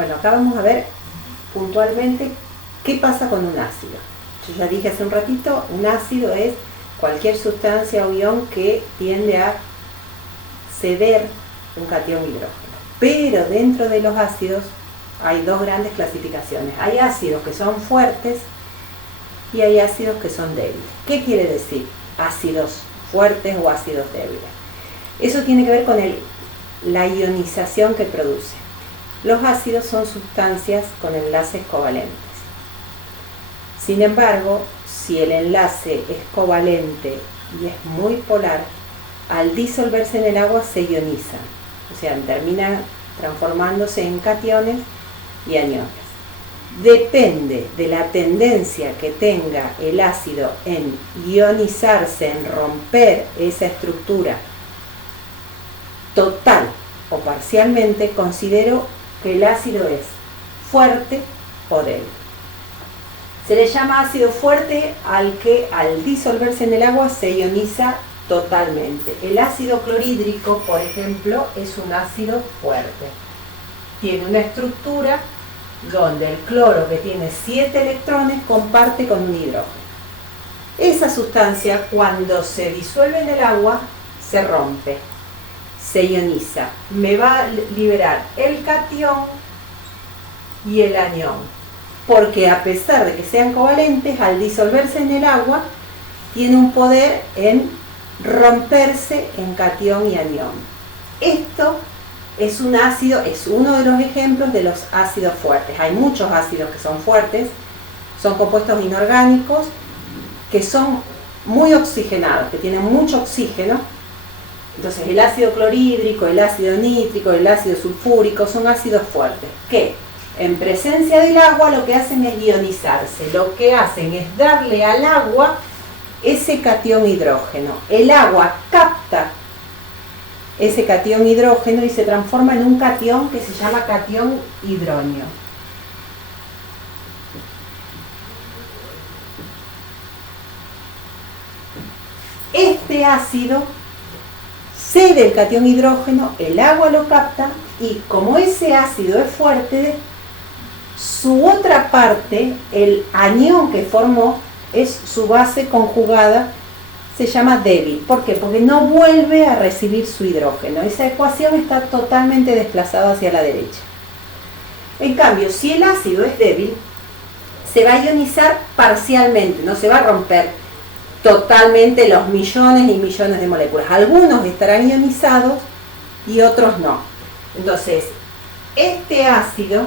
Bueno, acá vamos a ver puntualmente qué pasa con un ácido. Yo ya dije hace un ratito, un ácido es cualquier sustancia o ion que tiende a ceder un catión hidrógeno. Pero dentro de los ácidos hay dos grandes clasificaciones. Hay ácidos que son fuertes y hay ácidos que son débiles. ¿Qué quiere decir ácidos fuertes o ácidos débiles? Eso tiene que ver con la ionización que produce. Los ácidos son sustancias con enlaces covalentes. Sin embargo, si el enlace es covalente y es muy polar, al disolverse en el agua se ionizan, o sea, termina transformándose en cationes y aniones. Depende de la tendencia que tenga el ácido en ionizarse, en romper esa estructura total o parcialmente, considero que el ácido es fuerte o débil. Se le llama ácido fuerte al que al disolverse en el agua se ioniza totalmente. El ácido clorhídrico, por ejemplo, es un ácido fuerte. Tiene una estructura donde el cloro, que tiene 7 electrones, comparte con un hidrógeno. Esa sustancia, cuando se disuelve en el agua, se rompe, se ioniza. Me va a liberar el catión y el anión, porque a pesar de que sean covalentes, al disolverse en el agua, tiene un poder en romperse en catión y anión. Esto es un ácido, es uno de los ejemplos de los ácidos fuertes. Hay muchos ácidos que son fuertes, son compuestos inorgánicos que son muy oxigenados, que tienen mucho oxígeno. Entonces el ácido clorhídrico, el ácido nítrico, el ácido sulfúrico son ácidos fuertes que en presencia del agua lo que hacen es ionizarse. Lo que hacen es darle al agua ese catión hidrógeno. El agua capta ese catión hidrógeno y se transforma en un catión que se llama catión hidronio. Este ácido cede el catión hidrógeno, el agua lo capta y como ese ácido es fuerte, su otra parte, el anión que formó, es su base conjugada, se llama débil. ¿Por qué? Porque no vuelve a recibir su hidrógeno. Esa ecuación está totalmente desplazada hacia la derecha. En cambio, si el ácido es débil, se va a ionizar parcialmente, no se va a romper totalmente los millones y millones de moléculas. Algunos estarán ionizados y otros no. Entonces, este ácido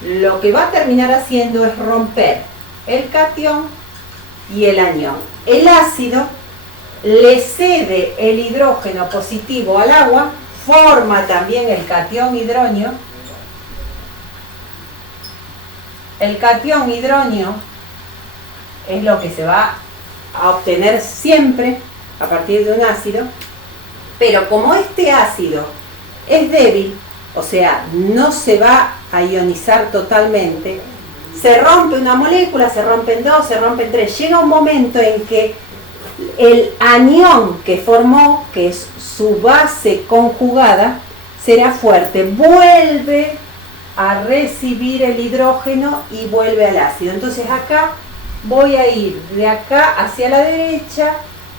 lo que va a terminar haciendo es romper el catión y el anión. El ácido le cede el hidrógeno positivo al agua, forma también el catión hidronio. El catión hidronio es lo que se va a obtener siempre a partir de un ácido, pero como este ácido es débil, o sea, no se va a ionizar totalmente, se rompe una molécula, se rompen dos, se rompen tres. Llega un momento en que el anión que formó, que es su base conjugada, será fuerte, vuelve a recibir el hidrógeno y vuelve al ácido. Entonces acá voy a ir de acá hacia la derecha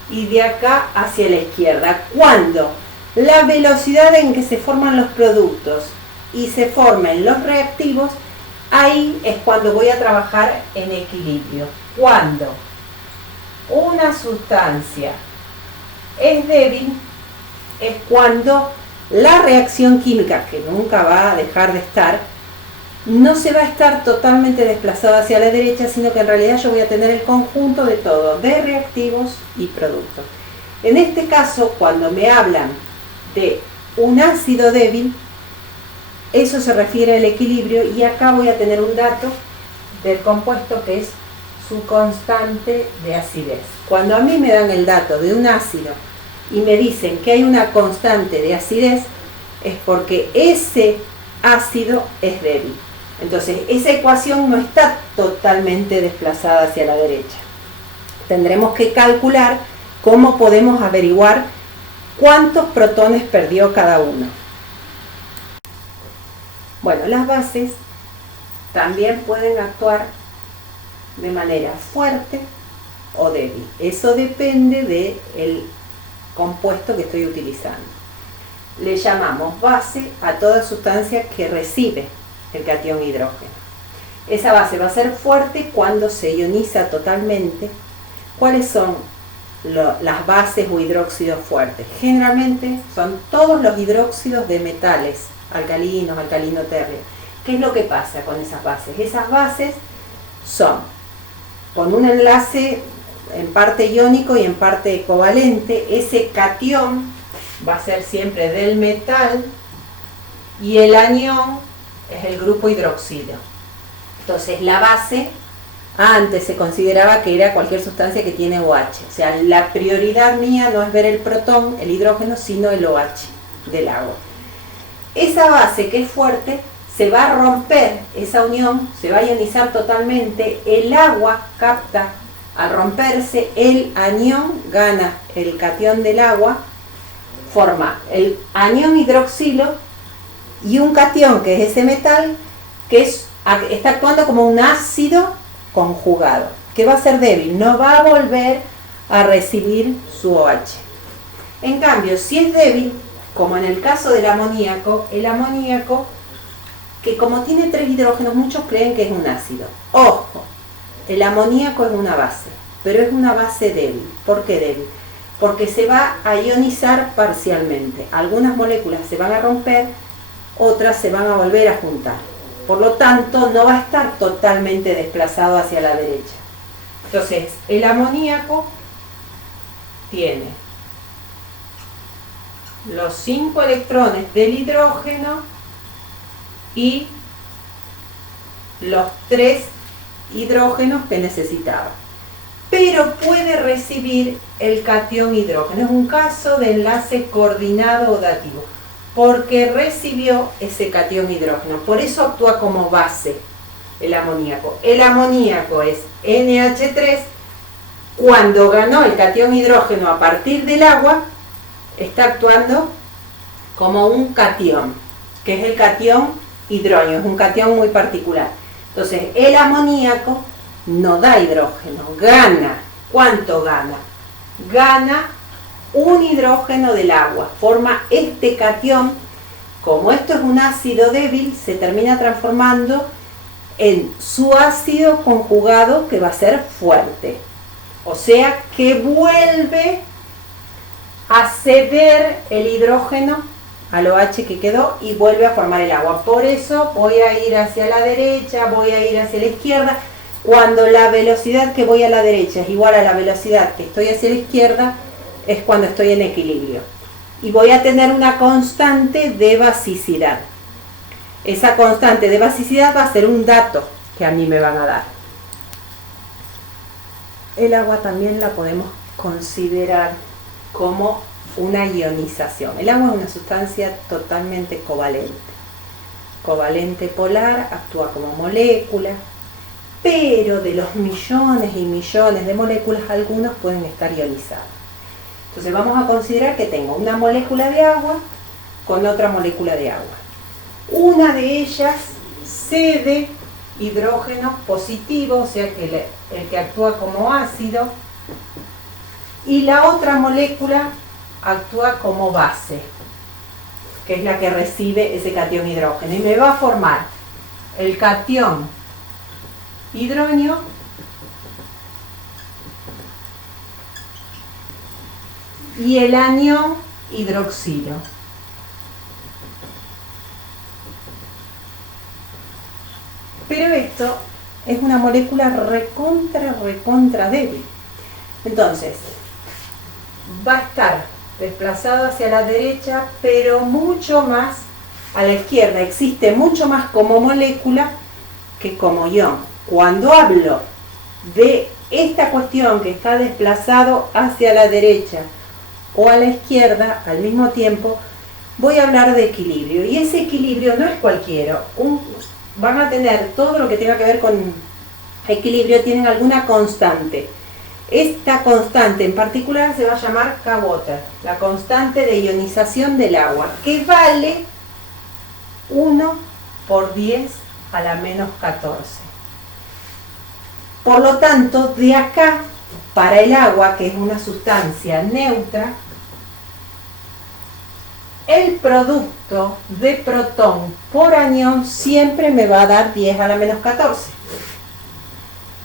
y de acá hacia la izquierda. Cuando la velocidad en que se forman los productos y se formen los reactivos, ahí es cuando voy a trabajar en equilibrio. Cuando una sustancia es débil, es cuando la reacción química, que nunca va a dejar de estar, no se va a estar totalmente desplazada hacia la derecha, sino que en realidad yo voy a tener el conjunto de todo, de reactivos y productos. En este caso, cuando me hablan de un ácido débil, eso se refiere al equilibrio, y acá voy a tener un dato del compuesto que es su constante de acidez. Cuando a mí me dan el dato de un ácido y me dicen que hay una constante de acidez, es porque ese ácido es débil. Entonces, esa ecuación no está totalmente desplazada hacia la derecha. Tendremos que calcular cómo podemos averiguar cuántos protones perdió cada uno. Bueno, las bases también pueden actuar de manera fuerte o débil. Eso depende del compuesto que estoy utilizando. Le llamamos base a toda sustancia que recibe el catión hidrógeno. Esa base va a ser fuerte cuando se ioniza totalmente. ¿Cuáles son las bases o hidróxidos fuertes? Generalmente son todos los hidróxidos de metales alcalinos, alcalino térreo. ¿Qué es lo que pasa con esas bases? Esas bases son con un enlace en parte iónico y en parte covalente. Ese catión va a ser siempre del metal y el anión es el grupo hidroxilo. Entonces la base antes se consideraba que era cualquier sustancia que tiene OH. O sea, la prioridad mía no es ver el protón, el hidrógeno, sino el OH del agua. Esa base que es fuerte se va a romper, esa unión se va a ionizar totalmente, el agua capta, al romperse el anión gana el catión del agua, forma el anión hidroxilo y un catión que es ese metal que está actuando como un ácido conjugado, que va a ser débil, no va a volver a recibir su OH. En cambio, si es débil, como en el caso del amoníaco, el amoníaco, que como tiene 3 hidrógenos, muchos creen que es un ácido. Ojo, el amoníaco es una base, pero es una base débil. ¿Por qué débil? Porque se va a ionizar parcialmente. Algunas moléculas se van a romper, otras se van a volver a juntar. Por lo tanto, no va a estar totalmente desplazado hacia la derecha. Entonces, el amoníaco tiene los 5 electrones del hidrógeno y los 3 hidrógenos que necesitaba. Pero puede recibir el catión hidrógeno. Es un caso de enlace coordinado o dativo, porque recibió ese catión hidrógeno. Por eso actúa como base el amoníaco. El amoníaco es NH3. Cuando ganó el catión hidrógeno a partir del agua, está actuando como un catión, que es el catión hidrógeno. Es un catión muy particular. Entonces, el amoníaco no da hidrógeno, gana. ¿Cuánto gana? Gana un hidrógeno del agua, forma este catión. Como esto es un ácido débil, se termina transformando en su ácido conjugado, que va a ser fuerte. O sea que vuelve a ceder el hidrógeno al OH que quedó y vuelve a formar el agua. Por eso voy a ir hacia la derecha, voy a ir hacia la izquierda. Cuando la velocidad que voy a la derecha es igual a la velocidad que estoy hacia la izquierda, es cuando estoy en equilibrio. Y voy a tener una constante de basicidad. Esa constante de basicidad va a ser un dato que a mí me van a dar. El agua también la podemos considerar como una ionización. El agua es una sustancia totalmente covalente. Covalente polar, actúa como molécula, pero de los millones y millones de moléculas, algunos pueden estar ionizados. Entonces vamos a considerar que tengo una molécula de agua con otra molécula de agua. Una de ellas cede hidrógeno positivo, o sea que el que actúa como ácido, y la otra molécula actúa como base, que es la que recibe ese catión hidrógeno, y me va a formar el catión hidrógeno y el anión hidroxilo. Pero esto es una molécula recontra débil. Entonces, va a estar desplazado hacia la derecha, pero mucho más a la izquierda. Existe mucho más como molécula que como ion. Cuando hablo de esta cuestión que está desplazado hacia la derecha o a la izquierda al mismo tiempo, voy a hablar de equilibrio. Y ese equilibrio no es cualquiera. Van a tener todo lo que tenga que ver con equilibrio, tienen alguna constante. Esta constante en particular se va a llamar K-Water, la constante de ionización del agua, que vale 1 por 10 a la menos 14. Por lo tanto, de acá, para el agua, que es una sustancia neutra, el producto de protón por anión siempre me va a dar 10 a la menos 14.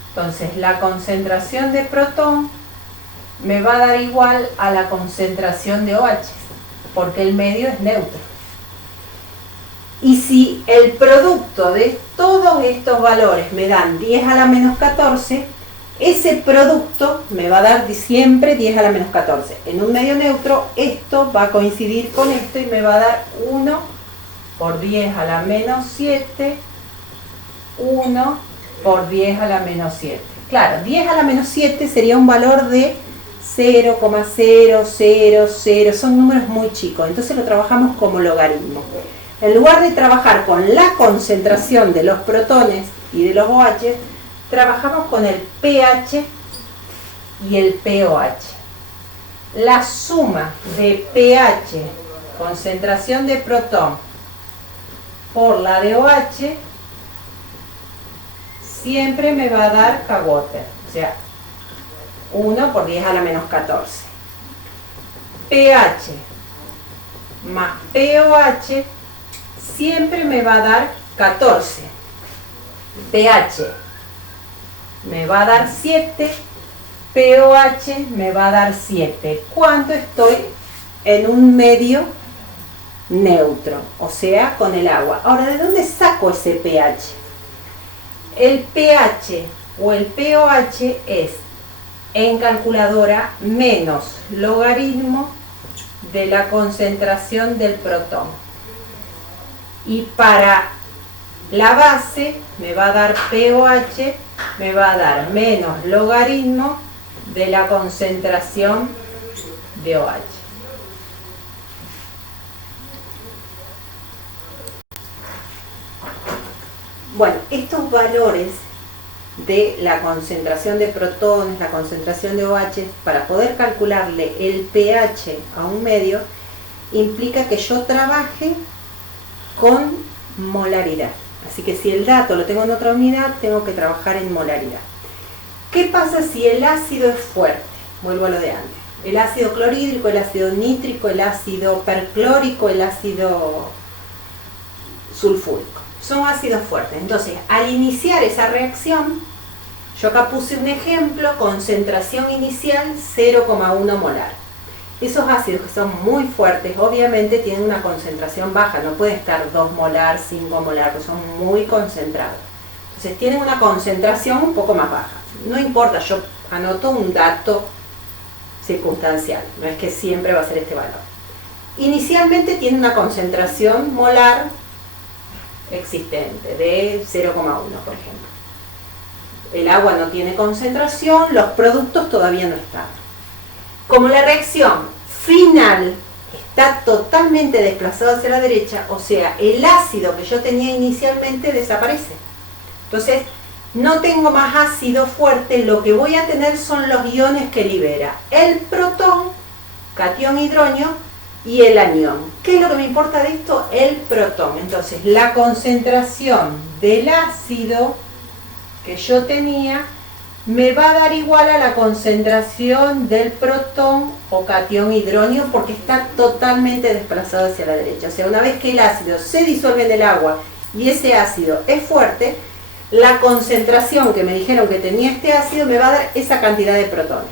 Entonces, la concentración de protón me va a dar igual a la concentración de OH, porque el medio es neutro. Y si el producto de todos estos valores me dan 10 a la menos 14, ese producto me va a dar siempre 10 a la menos 14. En un medio neutro, esto va a coincidir con esto y me va a dar 1 por 10 a la menos 7, 1 por 10 a la menos 7. Claro, 10 a la menos 7 sería un valor de 0,000, son números muy chicos, entonces lo trabajamos como logaritmo. En lugar de trabajar con la concentración de los protones y de los OH, trabajamos con el pH y el pOH. La suma de pH, concentración de protón, por la de OH, siempre me va a dar K-Water, o sea, 1 por 10 a la menos 14. pH más pOH siempre me va a dar 14. pH me va a dar 7, pOH me va a dar 7. ¿Cuánto estoy en un medio neutro? O sea, con el agua. Ahora, ¿de dónde saco ese pH? El pH o el pOH es en calculadora menos logaritmo de la concentración del protón. Y para la base me va a dar pOH, me va a dar menos logaritmo de la concentración de OH. Bueno, estos valores de la concentración de protones, la concentración de OH, para poder calcularle el pH a un medio, implica que yo trabaje con molaridad. Así que si el dato lo tengo en otra unidad, tengo que trabajar en molaridad. ¿Qué pasa si el ácido es fuerte? Vuelvo a lo de antes. El ácido clorhídrico, el ácido nítrico, el ácido perclórico, el ácido sulfúrico. Son ácidos fuertes. Entonces, al iniciar esa reacción, yo acá puse un ejemplo, concentración inicial 0,1 molar. Esos ácidos que son muy fuertes, obviamente tienen una concentración baja, no puede estar 2 molar, 5 molar, porque son muy concentrados. Entonces tienen una concentración un poco más baja. No importa, yo anoto un dato circunstancial, no es que siempre va a ser este valor. Inicialmente tiene una concentración molar existente de 0,1, por ejemplo. El agua no tiene concentración, los productos todavía no están. Como la reacción final está totalmente desplazado hacia la derecha, o sea, el ácido que yo tenía inicialmente desaparece. Entonces, no tengo más ácido fuerte, lo que voy a tener son los iones que libera el protón, catión hidronio y el anión. ¿Qué es lo que me importa de esto? El protón. Entonces, la concentración del ácido que yo tenía me va a dar igual a la concentración del protón o catión hidronio porque está totalmente desplazado hacia la derecha. O sea, una vez que el ácido se disuelve en el agua y ese ácido es fuerte, la concentración que me dijeron que tenía este ácido me va a dar esa cantidad de protones.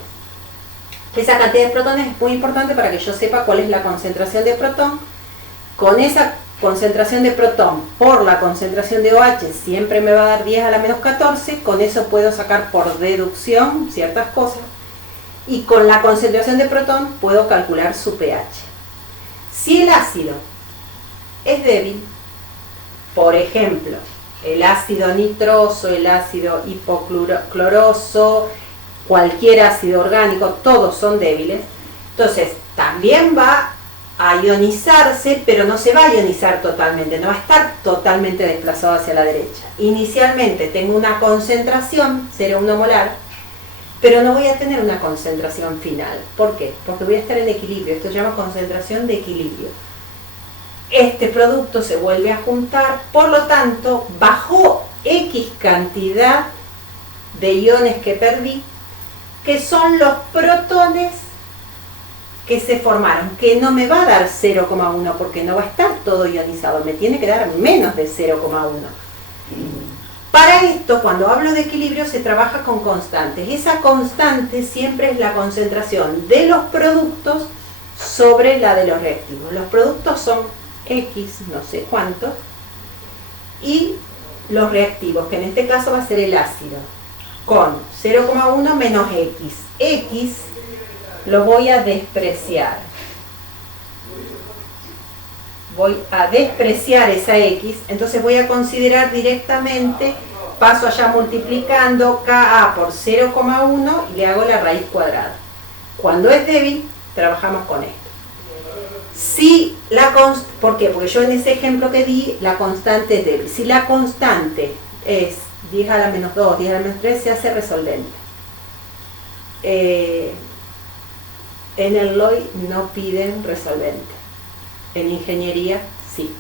Esa cantidad de protones es muy importante para que yo sepa cuál es la concentración de protón. Con esa concentración de protón por la concentración de OH siempre me va a dar 10 a la menos 14, con eso puedo sacar por deducción ciertas cosas, y con la concentración de protón puedo calcular su pH. Si el ácido es débil, por ejemplo, el ácido nitroso, el ácido hipocloroso, cualquier ácido orgánico, todos son débiles, entonces también va a ionizarse, pero no se va a ionizar totalmente, no va a estar totalmente desplazado hacia la derecha. Inicialmente tengo una concentración, 0,1 molar, pero no voy a tener una concentración final. ¿Por qué? Porque voy a estar en equilibrio, esto se llama concentración de equilibrio. este producto se vuelve a juntar, por lo tanto, bajó X cantidad de iones que perdí, que son los protones que se formaron, que no me va a dar 0,1 porque no va a estar todo ionizado, me tiene que dar menos de 0,1. Para esto, cuando hablo de equilibrio, se trabaja con constantes. Esa constante siempre es la concentración de los productos sobre la de los reactivos. Los productos son X, no sé cuánto, y los reactivos, que en este caso va a ser el ácido, con 0,1 menos X. X lo voy a despreciar. Voy a despreciar esa X, entonces voy a considerar directamente, paso allá multiplicando Ka por 0,1 y le hago la raíz cuadrada. Cuando es débil, trabajamos con esto. Si ¿por qué? Porque yo en ese ejemplo que di, la constante es débil. Si la constante es 10 a la menos 2, 10 a la menos 3, se hace resolvente. En el LOI no piden resolvente. En ingeniería, sí.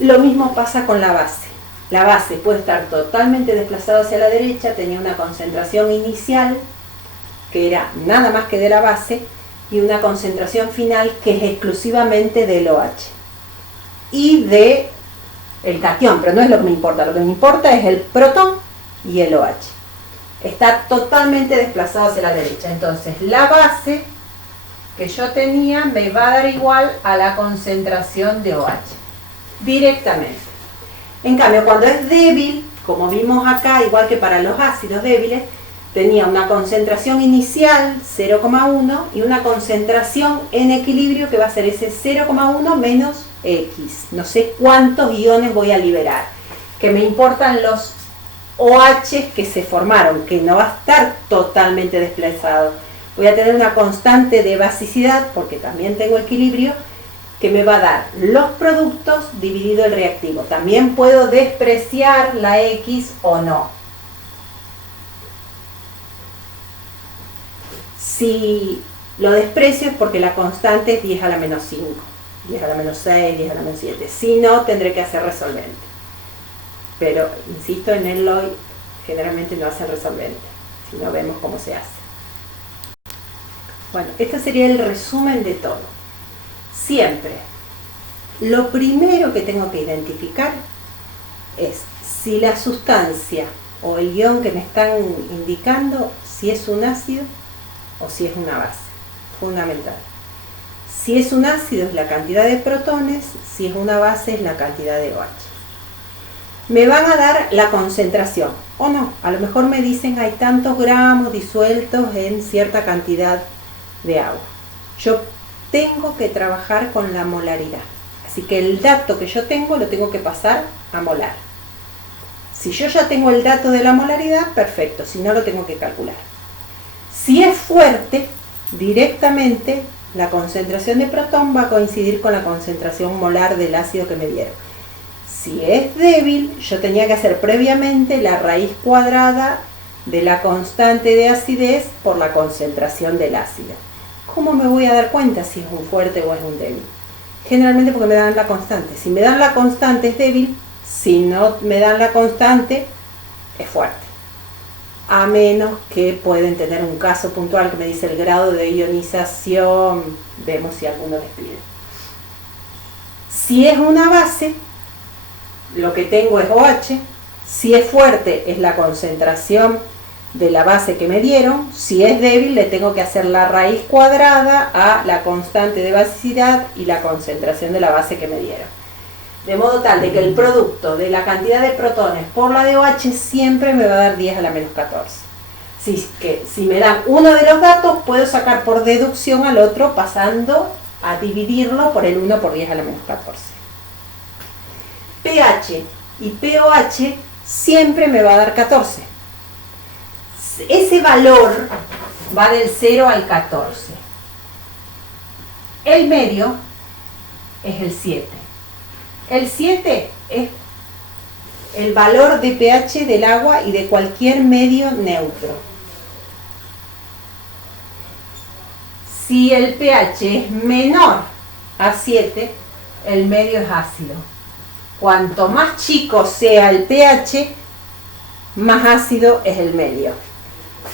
Lo mismo pasa con la base. La base puede estar totalmente desplazada hacia la derecha, tenía una concentración inicial, que era nada más que de la base, y una concentración final que es exclusivamente del OH. Y de el catión, pero no es lo que me importa. Lo que me importa es el protón y el OH. Está totalmente desplazado hacia la derecha. Entonces, la base que yo tenía me va a dar igual a la concentración de OH directamente. En cambio, cuando es débil, como vimos acá, igual que para los ácidos débiles, tenía una concentración inicial 0,1 y una concentración en equilibrio que va a ser ese 0,1 menos X. No sé cuántos iones voy a liberar, que me importan los OH que se formaron, que no va a estar totalmente desplazado. Voy a tener una constante de basicidad, porque también tengo equilibrio, que me va a dar los productos dividido el reactivo. También puedo despreciar la X o no. Si lo desprecio es porque la constante es 10 a la menos 5, 10 a la menos 6, 10 a la menos 7. Si no, tendré que hacer resolvente. Pero, insisto, en el LOI generalmente no hacen resolvente. Si no, vemos cómo se hace. Bueno, este sería el resumen de todo. Siempre, lo primero que tengo que identificar es si la sustancia o el ion que me están indicando, si es un ácido o si es una base. Fundamental. Si es un ácido es la cantidad de protones, si es una base es la cantidad de OH. Me van a dar la concentración, o no, a lo mejor me dicen hay tantos gramos disueltos en cierta cantidad de agua. Yo tengo que trabajar con la molaridad, así que el dato que yo tengo lo tengo que pasar a molar. Si yo ya tengo el dato de la molaridad, perfecto, si no lo tengo que calcular. Si es fuerte, directamente la concentración de protón va a coincidir con la concentración molar del ácido que me dieron. Si es débil, yo tenía que hacer previamente la raíz cuadrada de la constante de acidez por la concentración del ácido. ¿Cómo me voy a dar cuenta si es un fuerte o es un débil? Generalmente porque me dan la constante. Si me dan la constante es débil, si no me dan la constante es fuerte. A menos que pueden tener un caso puntual que me dice el grado de ionización, vemos si alguno les pide. Si es una base, lo que tengo es OH. Si es fuerte es la concentración de la base que me dieron. Si es débil le tengo que hacer la raíz cuadrada a la constante de basicidad y la concentración de la base que me dieron. De modo tal de que el producto de la cantidad de protones por la de OH siempre me va a dar 10 a la menos 14. Si me dan uno de los datos, puedo sacar por deducción al otro pasando a dividirlo por el 1 por 10 a la menos 14. pH y pOH siempre me va a dar 14. Ese valor va del 0 al 14. El medio es el 7. El 7 es el valor de pH del agua y de cualquier medio neutro. Si el pH es menor a 7, el medio es ácido. Cuanto más chico sea el pH, más ácido es el medio.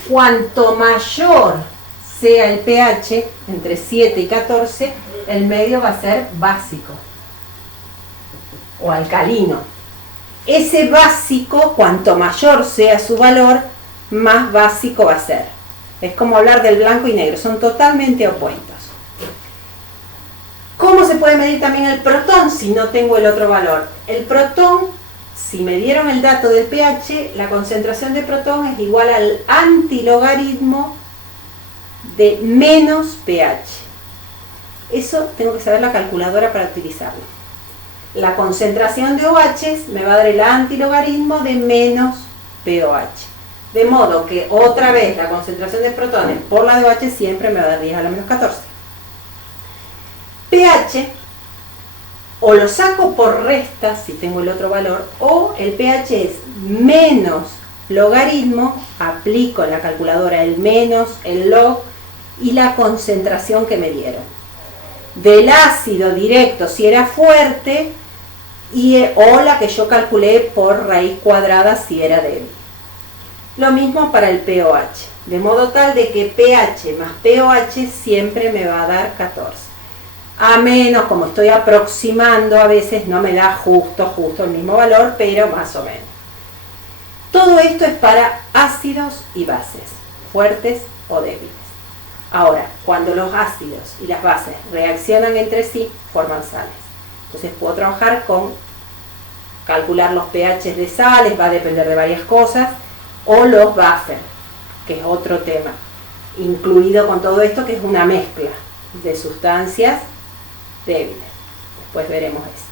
Cuanto mayor sea el pH, entre 7 y 14, el medio va a ser básico o alcalino. Ese básico, cuanto mayor sea su valor, más básico va a ser. Es como hablar del blanco y negro, son totalmente opuestos. ¿Cómo se puede medir también el protón si no tengo el otro valor? El protón, si me dieron el dato del pH, la concentración de protón es igual al antilogaritmo de menos pH. Eso tengo que saber la calculadora para utilizarlo. La concentración de OH me va a dar el antilogaritmo de menos pOH. De modo que otra vez la concentración de protones por la de OH siempre me va a dar 10 a la menos 14. pH, o lo saco por resta si tengo el otro valor, o el pH es menos logaritmo, aplico en la calculadora el menos, el log y la concentración que me dieron. Del ácido directo si era fuerte o la que yo calculé por raíz cuadrada si era débil. Lo mismo para el pOH, de modo tal de que pH más pOH siempre me va a dar 14. A menos, como estoy aproximando, a veces no me da justo el mismo valor, pero más o menos. Todo esto es para ácidos y bases, fuertes o débiles. Ahora, cuando los ácidos y las bases reaccionan entre sí, forman sales. Entonces puedo trabajar con calcular los pH de sales, va a depender de varias cosas, o los buffer, que es otro tema, incluido con todo esto, que es una mezcla de sustancias débiles. Después veremos eso.